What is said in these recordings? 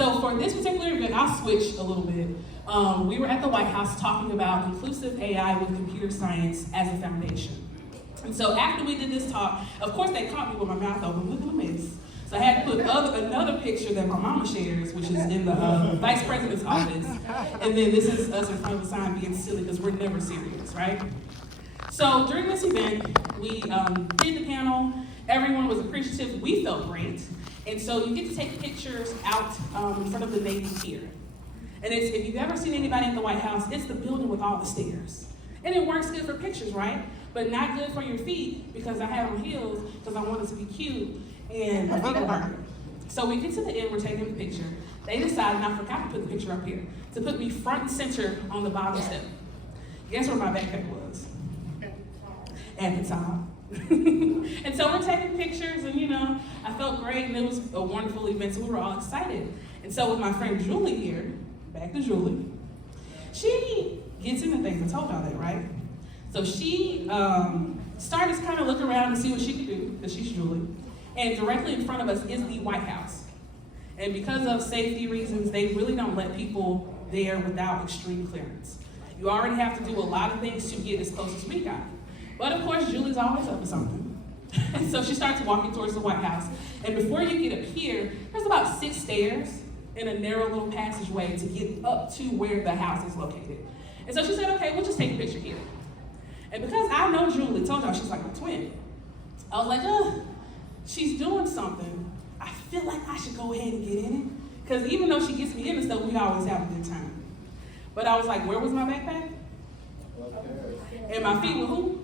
so for this particular event, I'll switch a little bit. We were at the White House talking about inclusive AI with computer science as a foundation. And so after we did this talk, of course they caught me with my mouth open, look at this. So I had to put another picture that my mama shares, which is in the vice president's office. And then this is us in front of a sign being silly because we're never serious, right? So during this event, we did the panel. Everyone was appreciative. We felt great. And so you get to take pictures out in front of the Navy Pier. And if you've ever seen anybody at the White House, it's the building with all the stairs. And it works good for pictures, right? But not good for your feet because I had on heels because I wanted to be cute and my feet were hurting. So we get to the end, we're taking the picture. They decided, and I forgot to put the picture up here, to put me front and center on the bottom step. Guess where my backpack was? At the top. And so we're taking pictures and I felt great and it was a wonderful event, so we were all excited. And so with my friend Julie here, back to Julie, she gets into things, I told y'all that, right? So she started to kind of look around and see what she could do, because she's Julie. And directly in front of us is the White House. And because of safety reasons, they really don't let people there without extreme clearance. You already have to do a lot of things to get as close as we got. But of course, Julie's always up to something. And so she starts walking towards the White House. And before you get up here, there's about 6 stairs in a narrow little passageway to get up to where the house is located. And so she said, okay, we'll just take a picture here. And because I know Julie, told y'all she's like my twin, I was like, she's doing something. I feel like I should go ahead and get in it. Because even though she gets me in and stuff, we always have a good time. But I was like, where was my backpack? And my feet were who?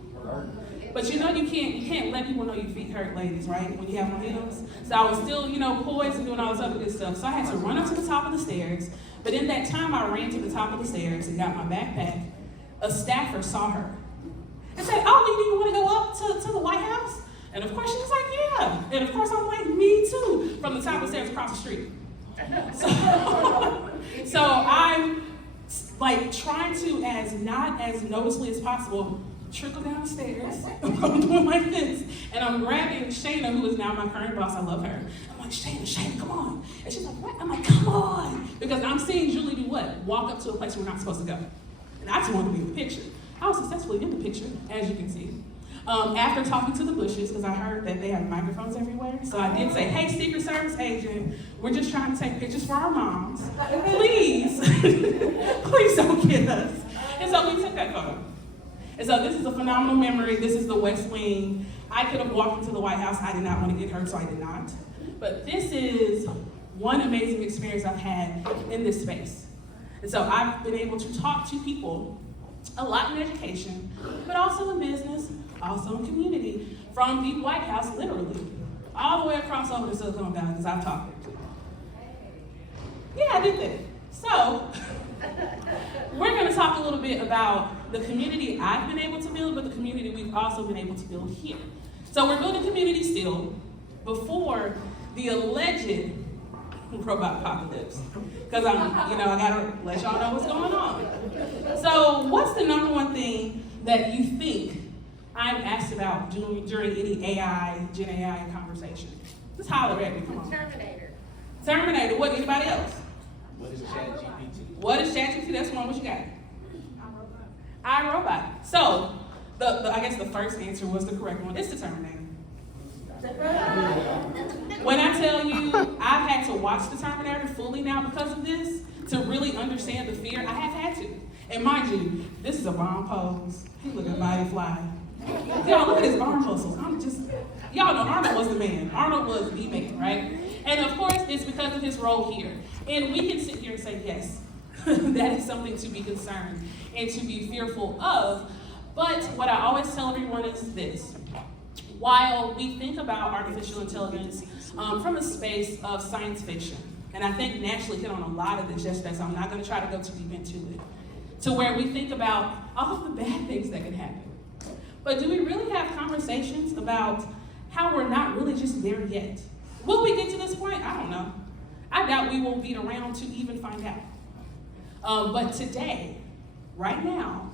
But you can't let people know your feet hurt, ladies, right? When you have on heels. So I was still, poised and doing all this other good stuff. So I had to run up to the top of the stairs. But in that time I ran to the top of the stairs and got my backpack, a staffer saw her and said, oh, do you want to go up to the White House? And of course she was like, yeah. And of course I'm like, me too, from the top of the stairs across the street. So I'm like trying to, not as noticeably as possible, trickle down the stairs. I'm doing like this. And I'm grabbing Shayna, who is now my current boss. I love her. I'm like, Shayna, come on. And she's like, what? I'm like, come on. Because I'm seeing Julie do what? Walk up to a place we're not supposed to go. And I just wanted to be in the picture. I was successfully in the picture, as you can see. After talking to the bushes, because I heard that they have microphones everywhere. So I did say, hey, Secret Service agent, we're just trying to take pictures for our moms. Please, please don't get us. And so we took that photo. And so this is a phenomenal memory. This is the West Wing. I could have walked into the White House. I did not want to get hurt, so I did not. But this is one amazing experience I've had in this space. And so I've been able to talk to people, a lot in education, but also in business, also in community, from the White House, literally, all the way across over to Silicon Valley, because I've talked to. Yeah, I did that. So, we're going to talk a little bit about the community I've been able to build, but the community we've also been able to build here. So we're building community still before the alleged robot apocalypse. Because I gotta let y'all know what's going on. So what's the number one thing that you think I'm asked about during any Gen AI conversation? Just holler at me, come on. Terminator, what, anybody else? What is ChatGPT? What is ChatGPT? That's one, what you got? iRobot. So, I guess the first answer was the correct one. It's the Terminator. When I tell you I've had to watch the Terminator fully now because of this, to really understand the fear, I have had to. And mind you, this is a bomb pose. He look at mighty fly. Y'all, look at his arm muscles. Y'all know Arnold was the man. Arnold was the man, right? And of course, it's because of his role here. And we can sit here and say, yes, that is something to be concerned and to be fearful of. But what I always tell everyone is this. While we think about artificial intelligence from a space of science fiction, and I think naturally hit on a lot of this yesterday, so I'm not going to try to go too deep into it, to where we think about all of the bad things that can happen. But do we really have conversations about how we're not really just there yet? Will we get to this point? I don't know. I doubt we will be around to even find out. But today, right now,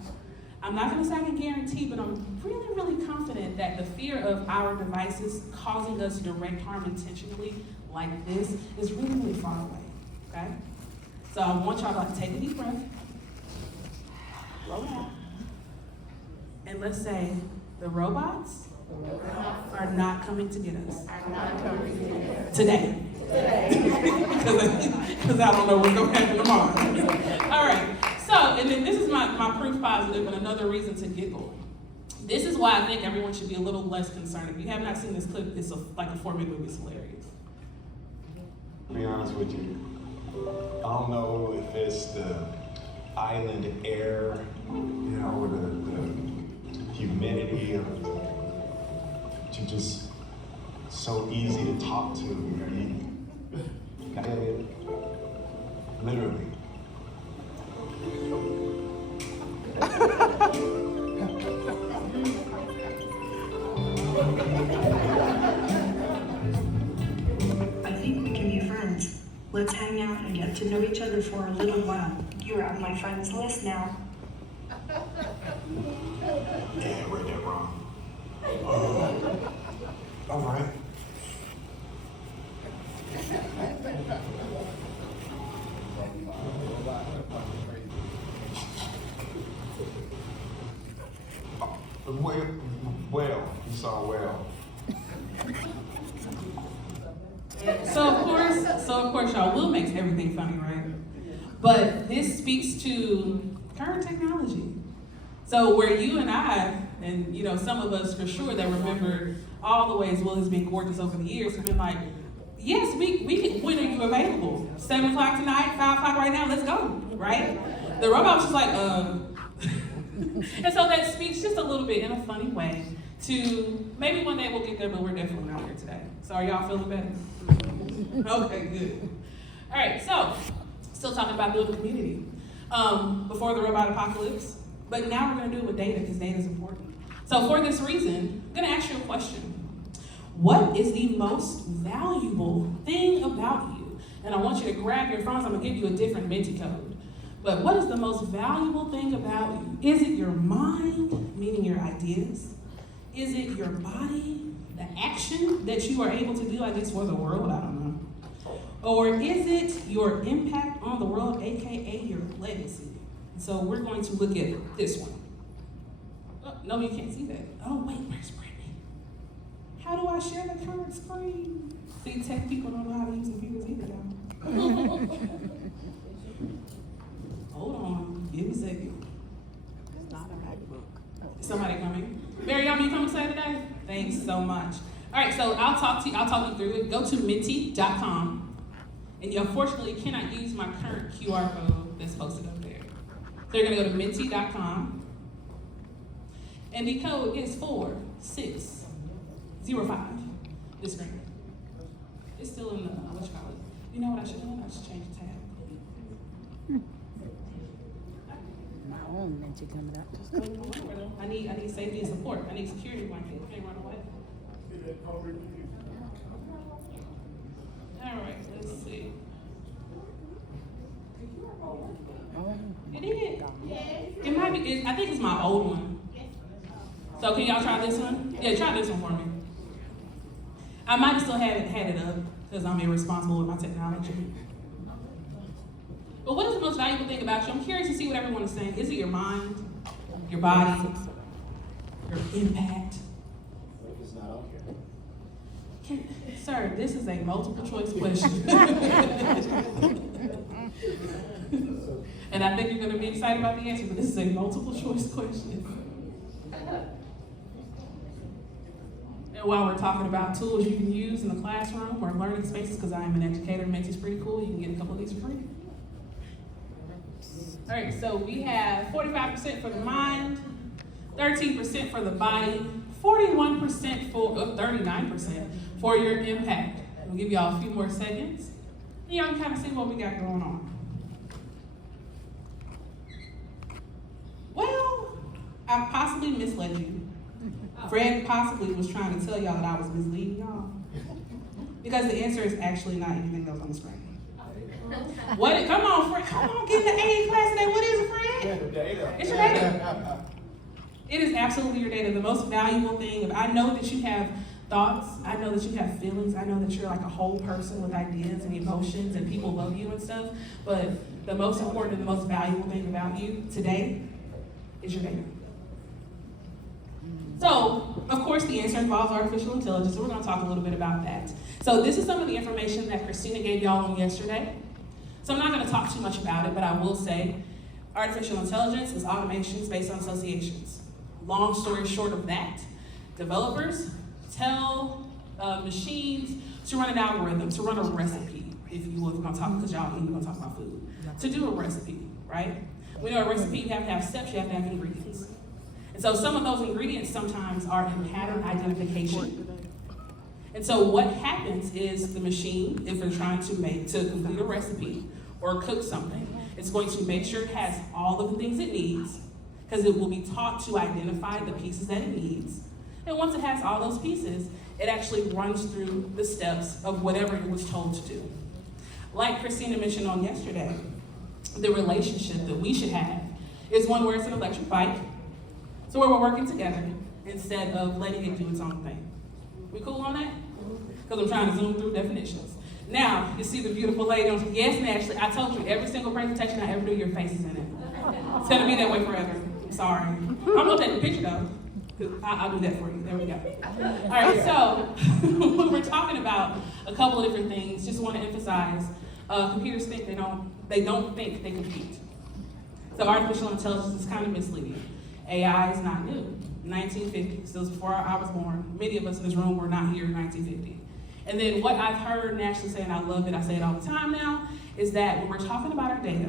I'm not going to say I can guarantee, but I'm really, really confident that the fear of our devices causing us direct harm intentionally like this is really, really far away, So I want y'all to take a deep breath, blow it out, and let's say the robots are not coming to get us today. Because I don't know what's going to happen tomorrow. All right, so, and then this is my proof positive and another reason to giggle. This is why I think everyone should be a little less concerned. If you have not seen this clip, it's like a 4-minute movie. It's hilarious. To be honest with you, I don't know if it's the island air, or the humidity of you're just so easy to talk to. Literally. I think we can be friends. Let's hang out and get to know each other for a little while. You're on my friends list now. Yeah, I read that wrong. All right. Well, you saw well. So of course, y'all, Will makes everything funny, right? But this speaks to current technology. So where you and I, and some of us for sure that remember all the ways Will has been gorgeous over the years, have been like, yes, we can, when are you available? 7 o'clock tonight, 5 o'clock right now, let's go, right? The robot was just like, And so that speaks just a little bit in a funny way to, maybe one day we'll get there, but we're definitely not here today. So are y'all feeling better? Okay, good. All right, so, still talking about building community. Before the robot apocalypse, but now we're gonna do it with data, because data is important. So for this reason, I'm gonna ask you a question. What is the most valuable thing about you? And I want you to grab your phones. I'm gonna give you a different Menti code. But what is the most valuable thing about you? Is it your mind, meaning your ideas? Is it your body, the action that you are able to do, I guess, for the world? I don't know. Or is it your impact on the world, AKA your legacy? So we're going to look at this one. Oh, no, you can't see that. Oh, wait, where's Brittany? How do I share the current screen? See, tech people don't know how to use computers either, y'all. Hold on, give me a second. It's not a MacBook. Somebody coming? Miriam, you come to say today? Thanks so much. All right, so I'll talk you through it. Go to menti.com, and you unfortunately cannot use my current QR code that's posted up there. So you're gonna go to menti.com, and the code is 4605. This screen. It's still in the, what you call it? You know what I should do? I should change the tab. My own Menti coming up. Just go to I need safety and support. I need security blanket. Can't run away. All right, let's see. It is. It might be. I think it's my old one. So can y'all try this one? Yeah, try this one for me. I might have still had it up because I'm irresponsible with my technology. But what is the most valuable thing about you? I'm curious to see what everyone is saying. Is it your mind, your body, your impact? What if it's not on here? Sir, this is a multiple choice question. And I think you're going to be excited about the answer, but this is a multiple choice question. And while we're talking about tools you can use in the classroom or learning spaces, because I am an educator, Menti's pretty cool, you can get a couple of these for free. All right, so we have 45% for the mind, 13% for the body, 41% for 39% for your impact. We'll give y'all a few more seconds, and y'all can kind of see what we got going on. Well, I possibly misled you. Fred possibly was trying to tell y'all that I was misleading y'all, because the answer is actually not anything that was on the screen. What? Come on, Fred. Come on, get in the A class today. What is it, Fred? Data. It's your data. It is absolutely your data. The most valuable thing. I know that you have thoughts. I know that you have feelings. I know that you're like a whole person with ideas and emotions and people love you and stuff. But the most important and the most valuable thing about you today is your data. So, of course, the answer involves artificial intelligence, so we're going to talk a little bit about that. So this is some of the information that Christina gave y'all on yesterday. So I'm not going to talk too much about it, but I will say artificial intelligence is automations based on associations. Long story short of that, developers tell machines to run an algorithm, to run a recipe, if you will, if we're going to talk, because y'all ain't going to talk about food, to do a recipe, right? We know a recipe, you have to have steps, you have to have ingredients. And so some of those ingredients sometimes are in pattern identification. And so what happens is the machine, if they're trying to complete a recipe or cook something, it's going to make sure it has all of the things it needs, because it will be taught to identify the pieces that it needs. And once it has all those pieces, it actually runs through the steps of whatever it was told to do. Like Christina mentioned on yesterday, the relationship that we should have is one where it's an electric bike, so where we're working together instead of letting it do its own thing. We cool on that? Because I'm trying to zoom through definitions. Now, you see the beautiful lady on, yes, Ashley, I told you, every single presentation I ever do, your face is in it. It's gonna be that way forever. I'm sorry. I'm gonna take the picture though, because I'll do that for you. There we go. All right, so when we're talking about a couple of different things, just want to emphasize, computers think they don't think they compete. So artificial intelligence is kind of misleading. AI is not new. 1950, so it was before I was born. Many of us in this room were not here in 1950. And then what I've heard Ashley say, and I love it, I say it all the time now, is that when we're talking about our data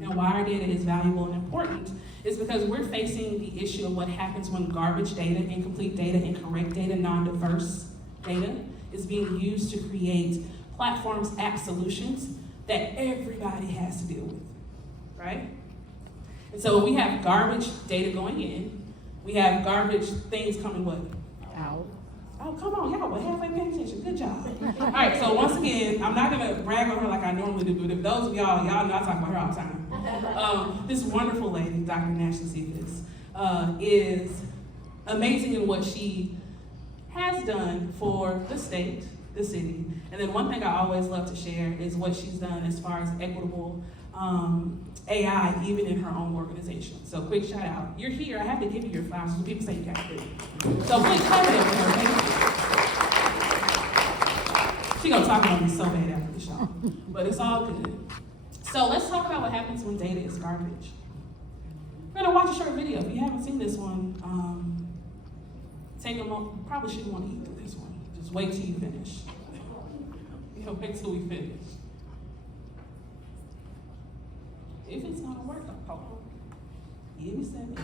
and why our data is valuable and important, is because we're facing the issue of what happens when garbage data, incomplete data, incorrect data, non-diverse data is being used to create platforms, app solutions that everybody has to deal with, right? And so when we have garbage data going in, we have garbage things coming what? Out. Oh, come on, y'all were halfway paying attention. Good job. All right, so once again, I'm not gonna brag on her like I normally do, but if those of y'all know I talk about her all the time. This wonderful lady, Dr. Ashley Cephas, is amazing in what she has done for the state, the city. And then one thing I always love to share is what she's done as far as equitable AI, even in her own organization. So quick shout out. You're here, I have to give you your flowers, so people say you can't do it. So please clap it up for her, thank you. She gonna talk about me so bad after the show, but it's all good. So let's talk about what happens when data is garbage. We're gonna watch a short video. If you haven't seen this one, take a moment. Probably shouldn't want to eat through this one. Just wait till you finish. Wait till we finish. If it's gonna work, hold on. Give me a second.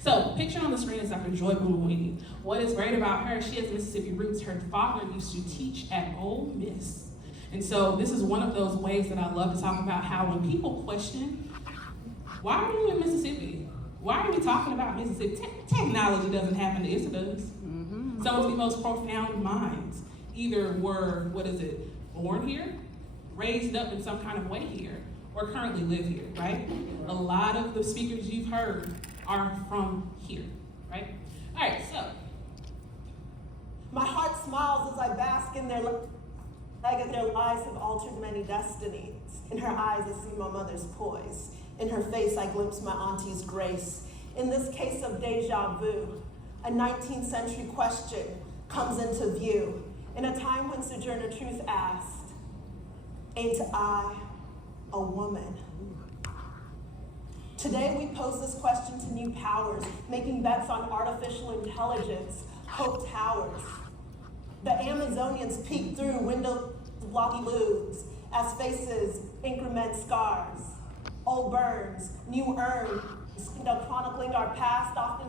So, picture on the screen is Dr. Joy Boone. What is great about her, she has Mississippi roots. Her father used to teach at Ole Miss. And so this is one of those ways that I love to talk about how when people question, why are you in Mississippi? Why are we talking about Mississippi? Technology doesn't happen to us, it does. Mm-hmm. Some of the most profound minds either were, born here, raised up in some kind of way here, or currently live here, right? A lot of the speakers you've heard are from here, right? All right, so. My heart smiles as I bask in their lives have altered many destinies. In her eyes, I see my mother's poise. In her face, I glimpse my auntie's grace. In this case of deja vu, a 19th century question comes into view. In a time when Sojourner Truth asked, "Ain't I a woman?" Today we pose this question to new powers, making bets on artificial intelligence, hope towers. The Amazonians peek through windows of blocky blues as faces increment scars. Old burns, new urns, chronicling our past, often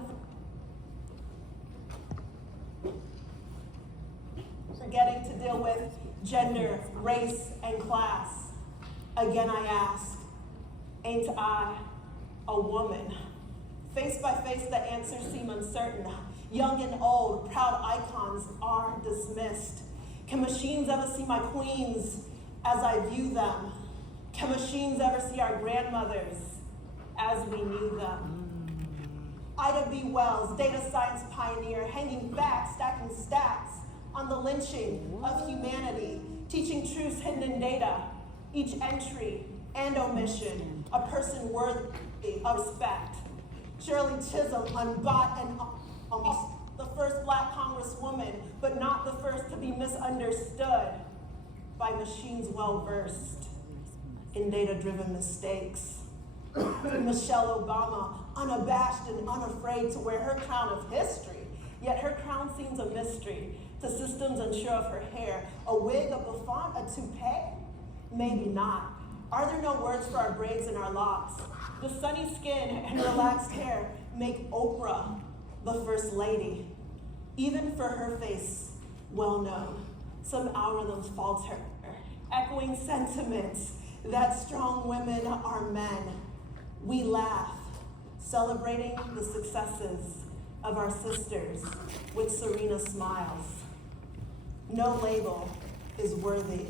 forgetting to deal with gender, race, and class. Again I ask, ain't I a woman? Face by face the answers seem uncertain. Young and old, proud icons are dismissed. Can machines ever see my queens as I view them? Can machines ever see our grandmothers as we knew them? Ida B. Wells, data science pioneer, hanging facts, stacking stats on the lynching of humanity, teaching truths hidden in data, each entry and omission, a person worthy of respect. Shirley Chisholm, unbought and almost the first Black congresswoman, but not the first to be misunderstood by machines well-versed in data-driven mistakes. Michelle Obama, unabashed and unafraid to wear her crown of history, yet her crown seems a mystery to systems unsure of her hair. A wig, a bouffant, a toupee? Maybe not. Are there no words for our braids and our locks? The sunny skin and relaxed hair make Oprah the first lady. Even for her face, well known, some algorithms falter, echoing sentiments that strong women are men. We laugh, celebrating the successes of our sisters with Serena smiles. No label is worthy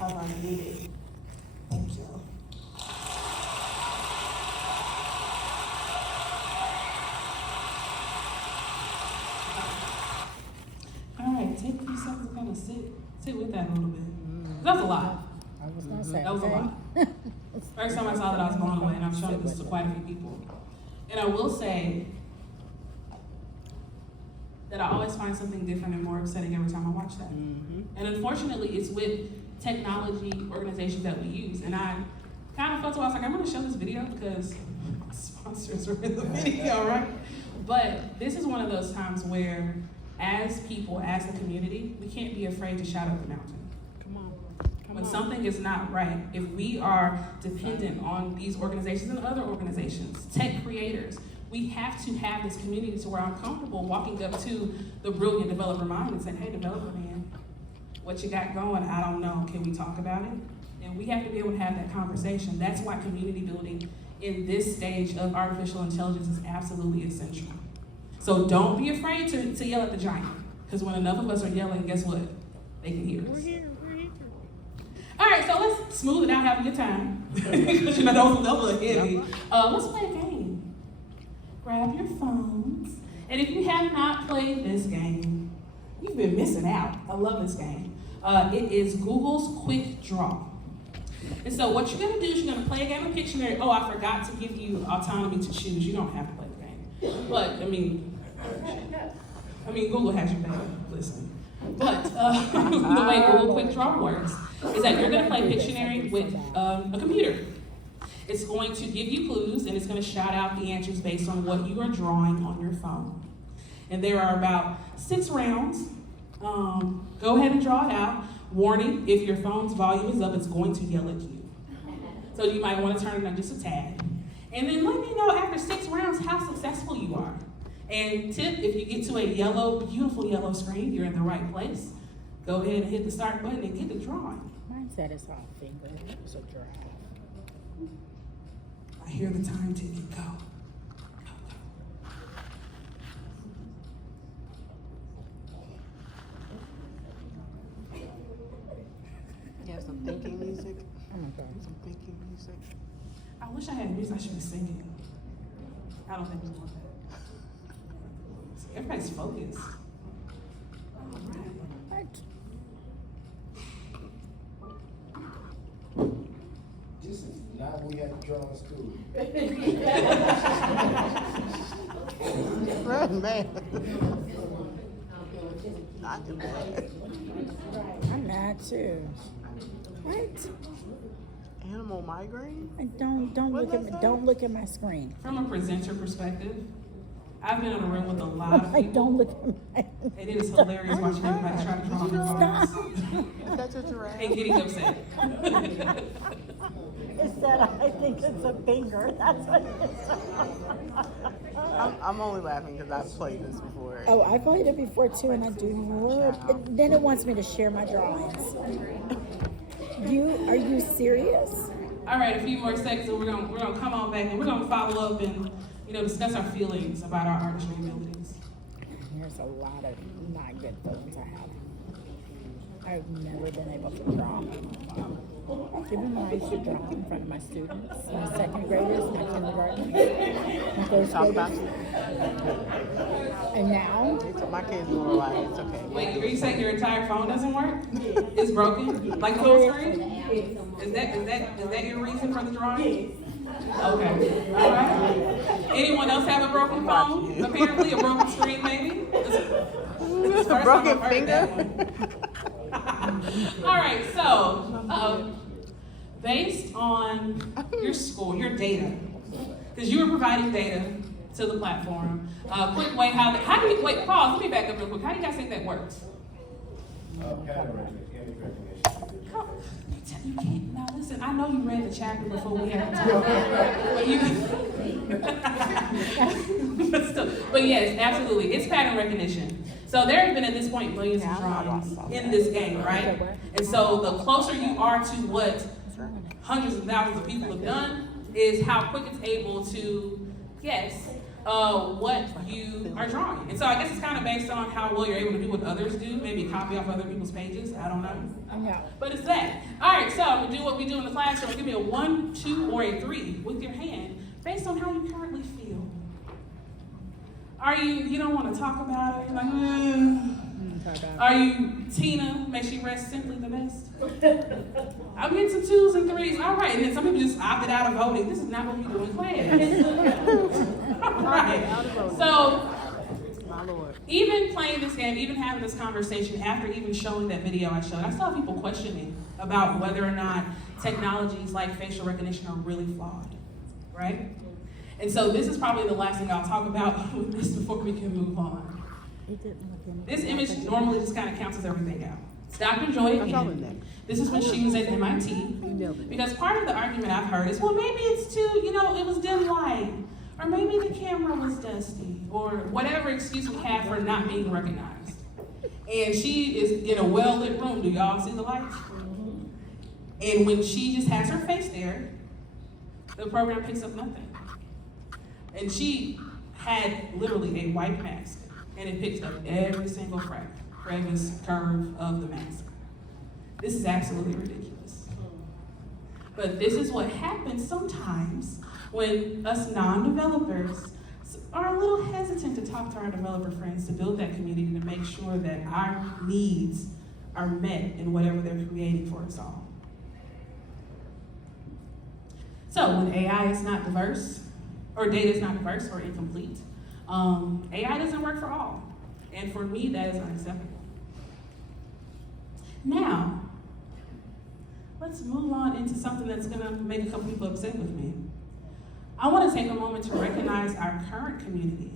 of our beauty. Thank you. All right, take a few seconds to kind of sit with that a little bit. That's a lot. I was gonna say, That was a okay. lot. First time I saw that, I was blown away, and I've shown this to quite a few people. And I will say that I always find something different and more upsetting every time I watch that. And unfortunately, it's with technology organizations that we use. And I kind of felt, I was like, I'm gonna show this video because sponsors are in the video, right? But this is one of those times where, as people, as a community, we can't be afraid to shout up the mountain. When something is not right, if we are dependent on these organizations and other organizations, tech creators, we have to have this community to where I'm comfortable walking up to the brilliant developer mind and saying, hey, developer man, what you got going? I don't know, can we talk about it? And we have to be able to have that conversation. That's why community building in this stage of artificial intelligence is absolutely essential. So don't be afraid to yell at the giant, because when enough of us are yelling, guess what? They can hear us. All right, so let's smooth it out, have a good time. Because you know, those are a little heavy. Let's play a game. Grab your phones. And if you have not played this game, you've been missing out. I love this game. It is Google's Quick Draw. And so what you're gonna do is you're gonna play a game of Pictionary. Oh, I forgot to give you autonomy to choose. You don't have to play the game. But, I mean, Google has your back, listen. But the way Google Quick Draw works is that you're gonna play Pictionary with a computer. It's going to give you clues and it's gonna shout out the answers based on what you are drawing on your phone. And there are about 6 rounds. Go ahead and draw it out. Warning, if your phone's volume is up, it's going to yell at you. So you might wanna turn it on just a tad. And then let me know after 6 rounds how successful you are. And tip, if you get to a yellow, beautiful yellow screen, you're in the right place. Go ahead and hit the start button and get the drawing. Mine said it's all finger. It was a draw. I hear the time ticking, go. You have some thinking music? Oh my God. Some thinking music? I wish I had music, I should be singing. I don't think we want that. Everybody's focused. All right. This is not what we had to draw in school. Run, man. Not too bad. I'm mad too. What? Animal migraine? Don't look at my screen. From a presenter perspective, I've been in a room with a lot of people. Don't look at my. And it is hilarious watching everybody try to draw their phones Is that your giraffe? and getting upset. It said, I think it's a finger. That's what it is. I'm only laughing because I've played this before. Oh, I played it before too, and I do Lord. Then it wants me to share my drawings. Are you serious? All right, a few more seconds, and we're gonna come on back and we're gonna follow up and discuss our feelings about our artistry abilities. There's a lot of not good feelings I have. I've never been able to draw. Even when I used to draw in front of my students, my second graders, my kindergartners, my first Talk about graders. And now, my kids were like, it's okay. Wait, you saying your entire phone doesn't work? It's broken? Like the whole screen? Is that your reason for the drawing? Okay. All right. Anyone else have a broken phone? Apparently, a broken screen, maybe? This is the first time Broken I've heard finger? that one. All right, so based on your score, your data, because you were providing data to the platform. Quick way, how do you, wait, pause, let me back up real quick. How do you guys think that works? Pattern recognition. You can't, now listen, I know you read the chapter before we had to but yes, absolutely, it's pattern recognition. So there have been at this point millions of drawings in this game, right? And so the closer you are to what hundreds of thousands of people have done is how quick it's able to guess what you are drawing. And so I guess it's kind of based on how well you're able to do what others do, maybe copy off other people's pages, I don't know. I know. But it's that. All right, so we do what we do in the classroom. Give me a 1, 2, or a 3 with your hand based on how you currently feel. Are you don't want to talk about it? You're like, Are you Tina? May she rest simply the best. I'm getting some 2s and 3s. All right, and then some people just opted out of voting. This is not what we do in class. All right. So, My Lord. even playing this game, even having this conversation, after even showing that video I showed, I saw people questioning about whether or not technologies like facial recognition are really flawed, right? And so this is probably the last thing I'll talk about with this before we can move on. This image normally just kind of counts as everything out. It's Dr. Joy again. This is when she was at MIT. Because part of the argument I've heard is, well, maybe it's too, it was dim light. Or maybe the camera was dusty. Or whatever excuse we have for not being recognized. And she is in a well-lit room. Do y'all see the lights? And when she just has her face there, the program picks up nothing. And she had literally a white mask. And it picks up every single crevice, curve of the mask. This is absolutely ridiculous. But this is what happens sometimes when us non-developers are a little hesitant to talk to our developer friends to build that community to make sure that our needs are met in whatever they're creating for us all. So when AI is not diverse, or data is not diverse or incomplete, AI doesn't work for all. And for me, that is unacceptable. Now, let's move on into something that's gonna make a couple people upset with me. I wanna take a moment to recognize our current community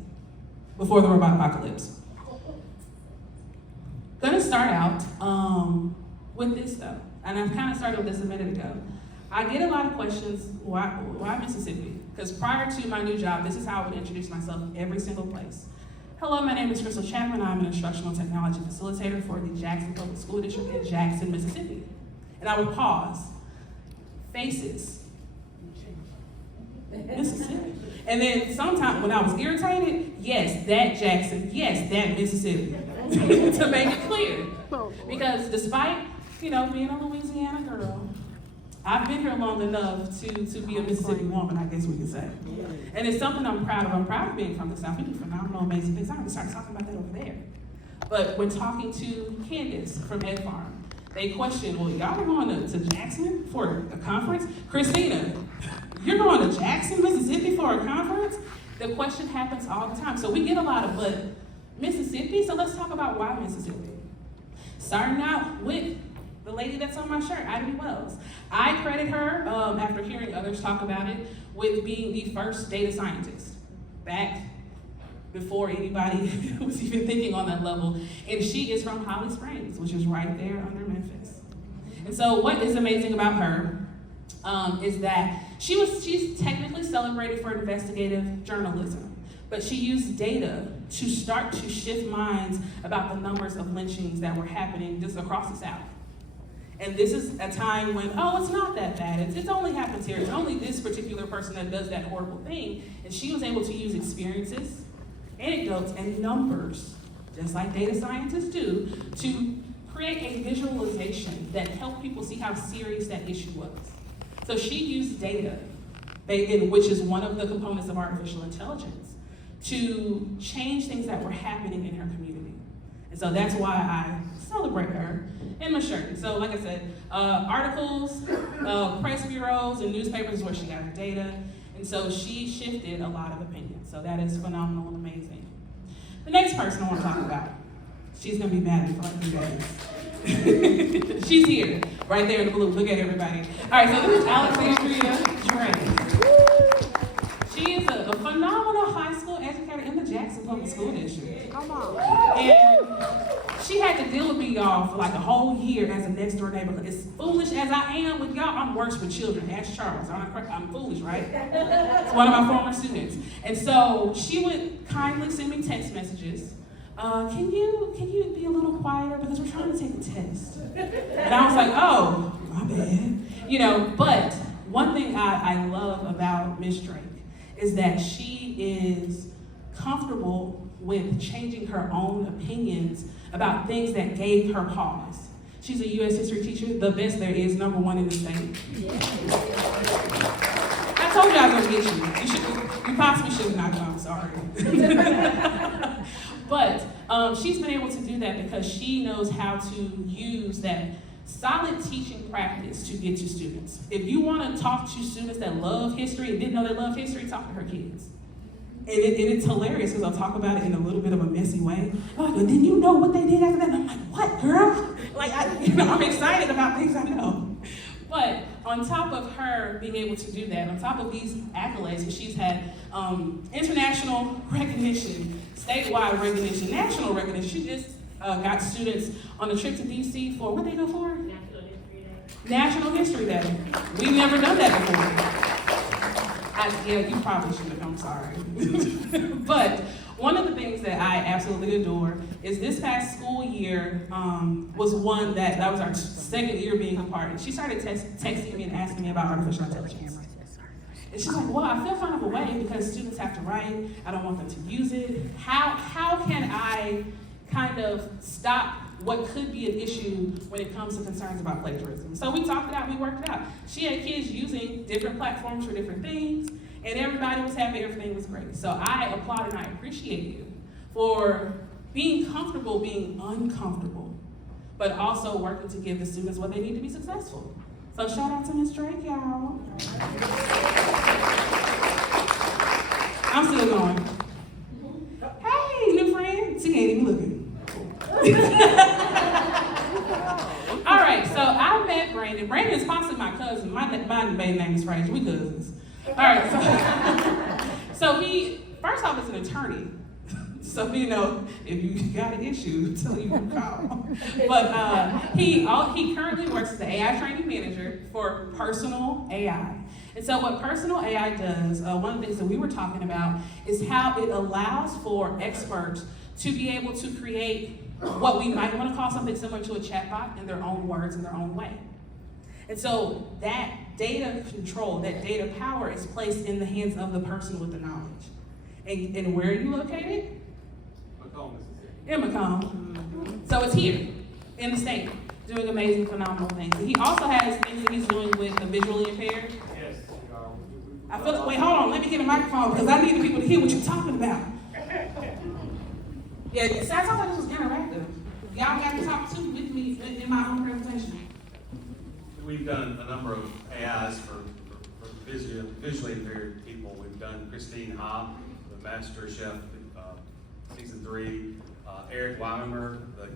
before the robot apocalypse. Gonna start out with this though, and I kind of started with this a minute ago. I get a lot of questions, why Mississippi? Because prior to my new job, this is how I would introduce myself every single place. Hello, my name is Krystal Chatman. I'm an instructional technology facilitator for the Jackson Public School District in Jackson, Mississippi. And I would pause. Faces. Mississippi. And then sometimes when I was irritated, yes, that Jackson, yes, that Mississippi. To make it clear. Because despite, being a Louisiana girl, I've been here long enough to be a Mississippi woman, I guess we could say. And it's something I'm proud of. I'm proud of being from the South. We do phenomenal, amazing things. I'm going to start talking about that over there. But when talking to Candace from Ed Farm, they question, well, y'all are going to Jackson for a conference? Christina, you're going to Jackson, Mississippi for a conference? The question happens all the time. So we get a lot of, but Mississippi? So let's talk about why Mississippi. Starting out with the lady that's on my shirt, Ivy Wells. I credit her, after hearing others talk about it, with being the first data scientist back before anybody was even thinking on that level. And she is from Holly Springs, which is right there under Memphis. And so what is amazing about her is that she's technically celebrated for investigative journalism, but she used data to start to shift minds about the numbers of lynchings that were happening just across the South. And this is a time when, it's not that bad. It only happens here. It's only this particular person that does that horrible thing. And she was able to use experiences, anecdotes, and numbers, just like data scientists do, to create a visualization that helped people see how serious that issue was. So she used data, which is one of the components of artificial intelligence, to change things that were happening in her community. And so that's why I celebrate her in my shirt. So like I said, articles, press bureaus, and newspapers is where she got her data. And so she shifted a lot of opinions. So that is phenomenal and amazing. The next person I want to talk about, she's gonna be mad at me for like 3 days. She's here, right there in the blue. Look at everybody. All right, so this is Alexandria Drake. She is a phenomenal high school educator in the Jackson Public School District. Come on. And she had to deal with me, y'all, for like a whole year as a next door neighbor. As foolish as I am with y'all, I'm worse with children. Ask Charles. I'm foolish, right? It's one of my former students. And so she would kindly send me text messages. Can you be a little quieter because we're trying to take a test? And I was like, oh, my bad. You know, but one thing I love about Miss Drake is that she is comfortable with changing her own opinions about things that gave her pause. She's a U.S. history teacher, the best there is, #1 in the state. I told you I was gonna get you. You possibly should have not come, sorry. But she's been able to do that because she knows how to use that solid teaching practice to get to students. If you want to talk to students that love history and didn't know they love history, talk to her kids. And it's hilarious because I'll talk about it in a little bit of a messy way. Like, well, didn't you know what they did after that? And I'm like, what, girl? Like, I'm excited about things I know. But on top of her being able to do that, on top of these accolades, because she's had international recognition, statewide recognition, national recognition. She just got students on a trip to DC for, what they go for? National History Day. We've never done that before. Yeah, you probably should have, I'm sorry. But one of the things that I absolutely adore is this past school year was one that was our second year being apart. And she started texting me and asking me about artificial intelligence. And she's like, well, I feel kind of a way because students have to write. I don't want them to use it. How can I kind of stop what could be an issue when it comes to concerns about plagiarism? So we talked it out, we worked it out. She had kids using different platforms for different things, and everybody was happy, everything was great. So I applaud and I appreciate you for being comfortable being uncomfortable, but also working to give the students what they need to be successful. So shout out to Ms. Drake, y'all. I'm still going. Hey, new friend. She ain't even looking. All right, so I met Brandon. Brandon is possibly my cousin. My maiden name is Frazier. We cousins. All right, so he, first off, is an attorney. So, you know, if you got an issue, tell you to call. But he currently works as the AI training manager for Personal AI. And so what Personal AI does, one of the things that we were talking about is how it allows for experts to be able to create what we might want to call something similar to a chatbot in their own words, in their own way. And so that data control, that data power is placed in the hands of the person with the knowledge. And where are you located? Macomb, Mississippi. In Macomb. So it's here, in the state, doing amazing, phenomenal things. And he also has things that he's doing with the visually impaired. Yes. I feel like, wait, hold on, let me get a microphone because I need the people to hear what you're talking about. Yeah, it sounds like this was interactive. Y'all got to talk too with me in my own presentation. We've done a number of AIs for visually impaired people. We've done Christine Ha, the Master Chef, season 3. Eric Weimer, the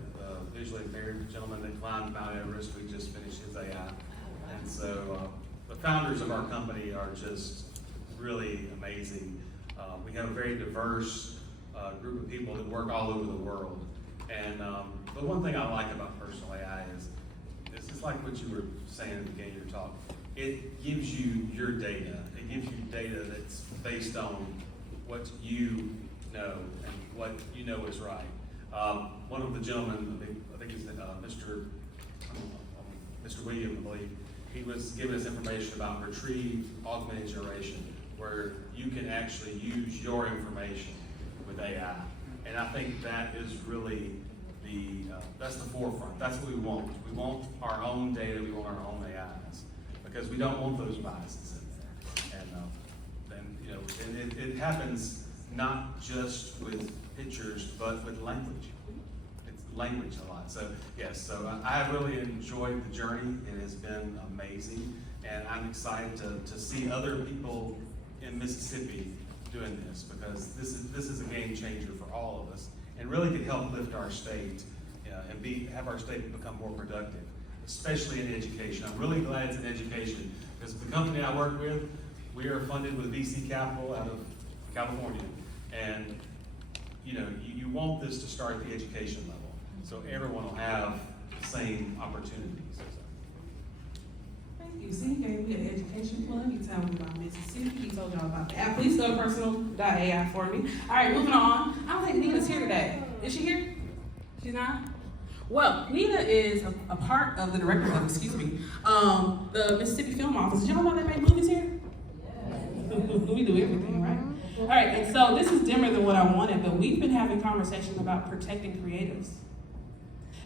visually impaired gentleman that climbed Mount Everest. We just finished his AI. And so the founders of our company are just really amazing. We have a very diverse group of people that work all over the world. And the one thing I like about Personal AI is, this is like what you were saying at the beginning of your talk. It gives you your data. It gives you data that's based on what you know and what you know is right. One of the gentlemen, I think it's Mr. William, I believe, he was giving us information about retrieved augmented generation, where you can actually use your information with AI. And I think that is really the be, that's the forefront. That's what we want. We want our own data, we want our own AIs, because we don't want those biases in there. And you know, and it happens not just with pictures, but with language. It's language a lot. So yes, so I have really enjoyed the journey. It has been amazing, and I'm excited to see other people in Mississippi doing this, because this is a game changer for all of us, and really could help lift our state and have our state become more productive, especially in education. I'm really glad it's in education, because the company I work with, we are funded with VC capital out of California, and you know, you want this to start at the education level, so everyone will have the same opportunities. Thank you. See, you gave me an education plug. You told me about Mississippi. You told y'all about that. Please go to personal.ai for me. All right, moving on. I don't think Nina's here today. Is she here? She's not? Well, Nina is a part of the director of, the Mississippi Film Office. Did y'all know they make movies here? We do everything, right? All right, and so this is dimmer than what I wanted, but we've been having conversations about protecting creatives.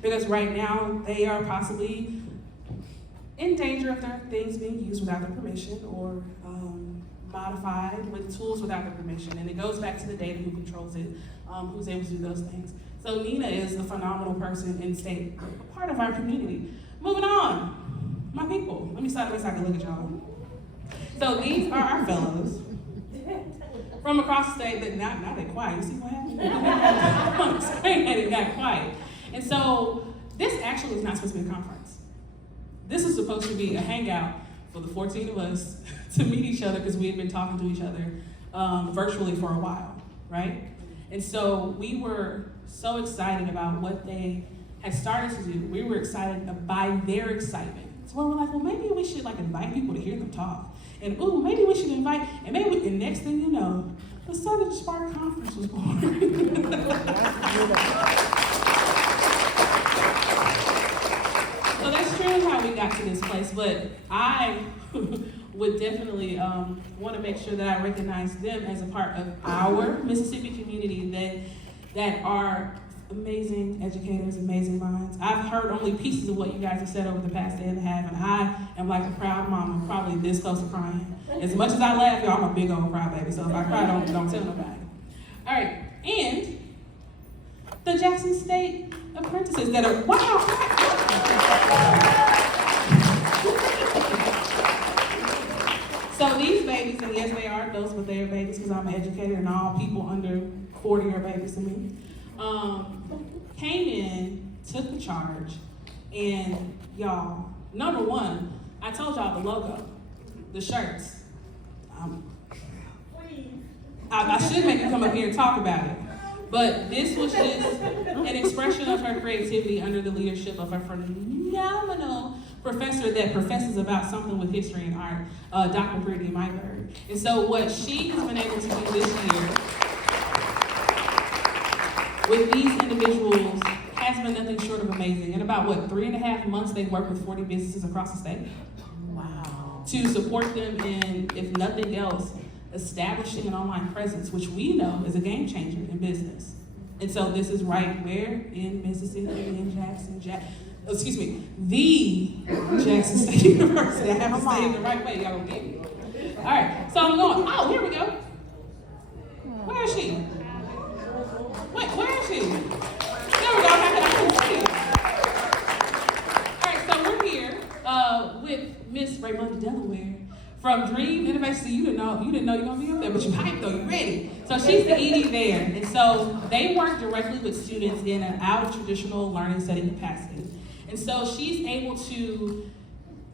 Because right now, they are possibly in danger of their things being used without their permission, or modified with tools without their permission. And it goes back to the data, who controls it, who's able to do those things. So Nina is a phenomenal person and state part of our community. Moving on, my people. Let me start this so I can look at y'all. So these are our fellows from across the state that now they're quiet. You see what happened? It got quiet. And so this actually is not supposed to be a conference. This is supposed to be a hangout for the 14 of us to meet each other, because we had been talking to each other virtually for a while, right? And so we were so excited about what they had started to do. We were excited by their excitement. So we were like, well, maybe we should invite people to hear them talk. And ooh, maybe we should invite, and next thing you know, the Southern Spark Conference was born. So that's truly how we got to this place, but I would definitely want to make sure that I recognize them as a part of our Mississippi community that are amazing educators, amazing minds. I've heard only pieces of what you guys have said over the past day and a half, and I am like a proud mama, probably this close to crying. As much as I laugh, y'all, I'm a big old crybaby, so if I cry, don't tell nobody. All right, and the Jackson State apprentices that are, wow! So these babies, and yes, they are adults, but they are babies because I'm an educator, and all people under 40 are babies to me. Came in, took the charge, and y'all, number one, I told y'all the logo, the shirts. I should make you come up here and talk about it, but this was just an expression of her creativity under the leadership of a phenomenal professor that professes about something with history and art, Dr. Brittany Myberg. And so what she has been able to do this year with these individuals has been nothing short of amazing. In about, 3.5 months, they've worked with 40 businesses across the state. Wow. To support them in, if nothing else, establishing an online presence, which we know is a game changer in business. And so this is right where? In Mississippi, in the Jackson State University. I have to say it the right way, y'all don't get me. All right, so I'm going, oh, here we go. Where is she? Wait, where is she? There we go, I can see it. All right, so we're here with Miss Raymonda Delaware from Dream Innovation. You didn't know you're gonna be up there, but you hyped though, you ready. So she's the ED there, and so they work directly with students in an out-of-traditional learning setting capacity. And so she's able to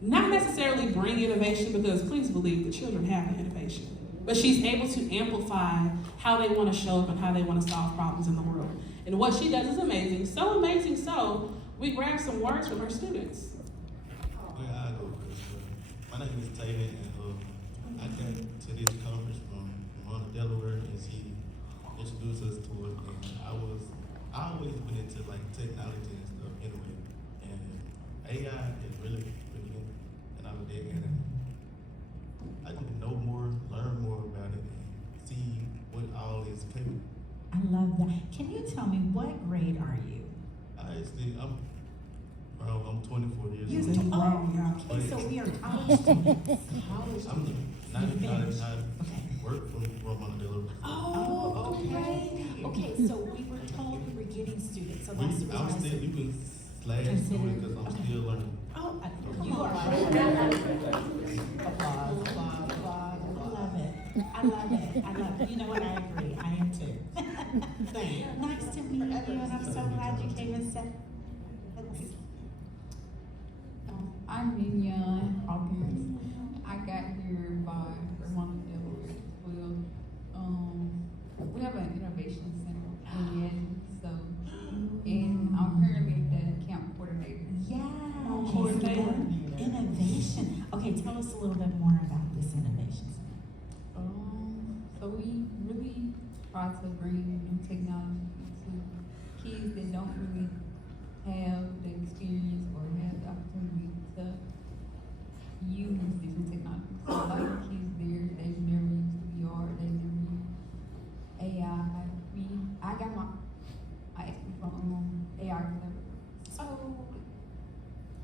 not necessarily bring innovation, because please believe the children have the innovation, but she's able to amplify how they want to show up and how they want to solve problems in the world. And what she does is amazing, so we grabbed some words from her students. Well, I go first. My name is Taylor, and I came to this conference from Delaware, as he introduced us to it. And I always been into technology and stuff anyway, and AI is really good, and I'm a dig in it. I need to know more, learn more about it, and see what all is capable. I love that. Can you tell me, what grade are you? I'm 24 years You old. still, Wow, oh, okay, so we are college students. College I'm students. not You finished. I work from on the delivery. Oh, okay. Okay, so we were told we were getting students, so that's the reason I'm I still, said. you can slash student because I'm still learning. Oh, you are right. Applause, applause, applause. I love it. You know what, I agree, I am too. Nice to meet you, and I'm so glad you came and said. I'm Mignon Hawkins. I got here by Vermont Delaware as well. We have an innovation center in Yadkin, so, and I'm currently the camp coordinator. Yeah. Coordinator. Innovation. Okay, tell us a little bit more about this innovation center. So we really try to bring new technology to kids that don't really have the experience or have the opportunity to use these new technologies. So a lot of kids there, they've never used VR, they've never used AI. I got I actually from AI Collaborative.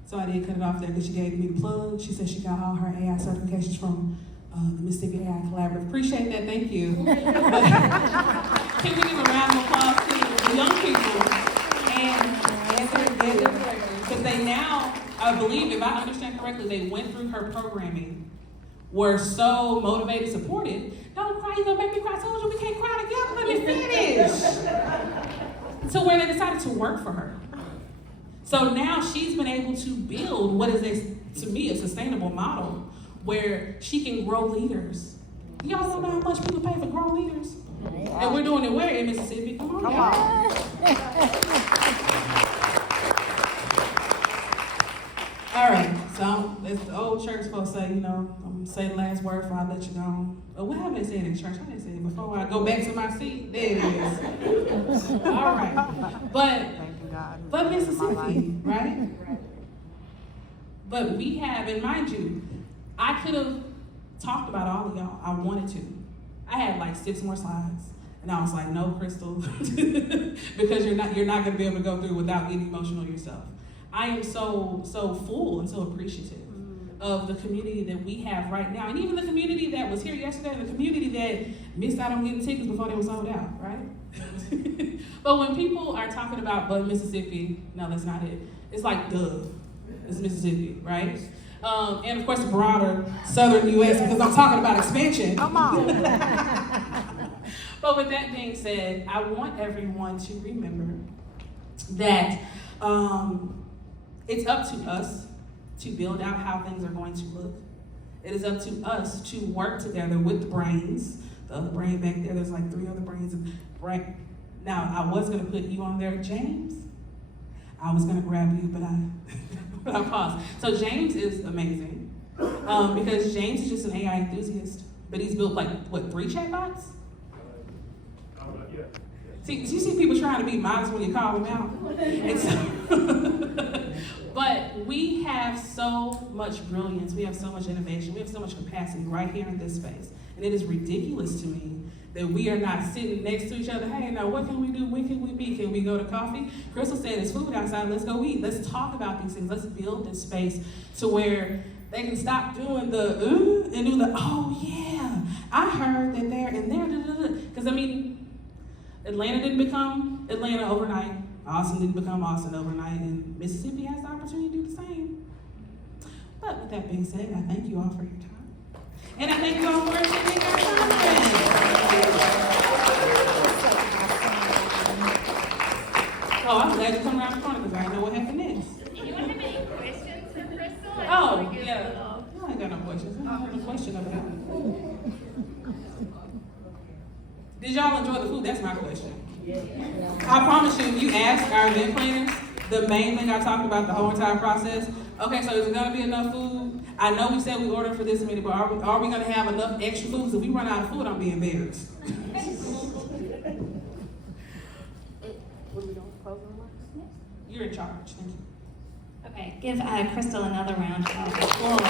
So I did cut it off there because she gave me the plug. She said she got all her AI certifications from the Mississippi AI Collaborative. Appreciate that, thank you. Can we give a round of applause to the young people and because they now, I believe, if I understand correctly, they went through her programming, were so motivated, supported. Don't cry, you're gonna make me cry. I told you we can't cry together, let me finish. So where they decided to work for her. So now she's been able to build what is, to me, a sustainable model where she can grow leaders. Y'all don't know how much people pay for grown leaders? And we're doing it where? In Mississippi? Come on, y'all. All right, so as the old church folks say, I'm gonna say the last word before I let you go. What have they said in church? I didn't say it before I go back to my seat. There it is. All right, but Mississippi, right? But we have, and mind you, I could have talked about all of y'all. I wanted to. I had like 6 more slides, and I was like, no, Krystal, because you're not gonna be able to go through without getting emotional yourself. I am so full and so appreciative of the community that we have right now, and even the community that was here yesterday, and the community that missed out on getting tickets before they were sold out, right? But when people are talking about Mississippi, no, that's not it. It's like, duh, it's Mississippi, right? And of course, the broader southern U.S. because I'm talking about expansion. Come on. But with that being said, I want everyone to remember that it's up to us to build out how things are going to look. It is up to us to work together with the brains. The other brain back there, there's like 3 other brains. Right now, I was going to put you on there, James. I was going to grab you, but I paused. So James is amazing because James is just an AI enthusiast, but he's built like, what, 3 chatbots? See, you see people trying to be modest when you call them out. And so, but we have so much brilliance, we have so much innovation, we have so much capacity right here in this space. And it is ridiculous to me that we are not sitting next to each other. Hey, now what can we do? When can we be? Can we go to coffee? Krystal said there's food outside, let's go eat. Let's talk about these things. Let's build this space to where they can stop doing the and do the, oh yeah, I heard that they're in there. Because I mean, Atlanta didn't become Atlanta overnight. Austin didn't become Austin overnight. And Mississippi has the opportunity to do the same. But with that being said, I thank you all for your time. And I thank you all for attending our conference. Oh, I'm glad you come around the corner because I didn't know what happened next. Do you have any questions for Krystal? Oh, yeah. I ain't got no questions. I don't have no question about it. Did y'all enjoy the food? That's my question. I promise you, if you ask our event planners, the main thing I talked about the whole entire process, okay, so is it gonna be enough food? I know we said we ordered for this many, but are we gonna have enough extra food? Because if we run out of food, I'm being embarrassed. You're in charge, thank you. Okay, give Krystal another round of applause.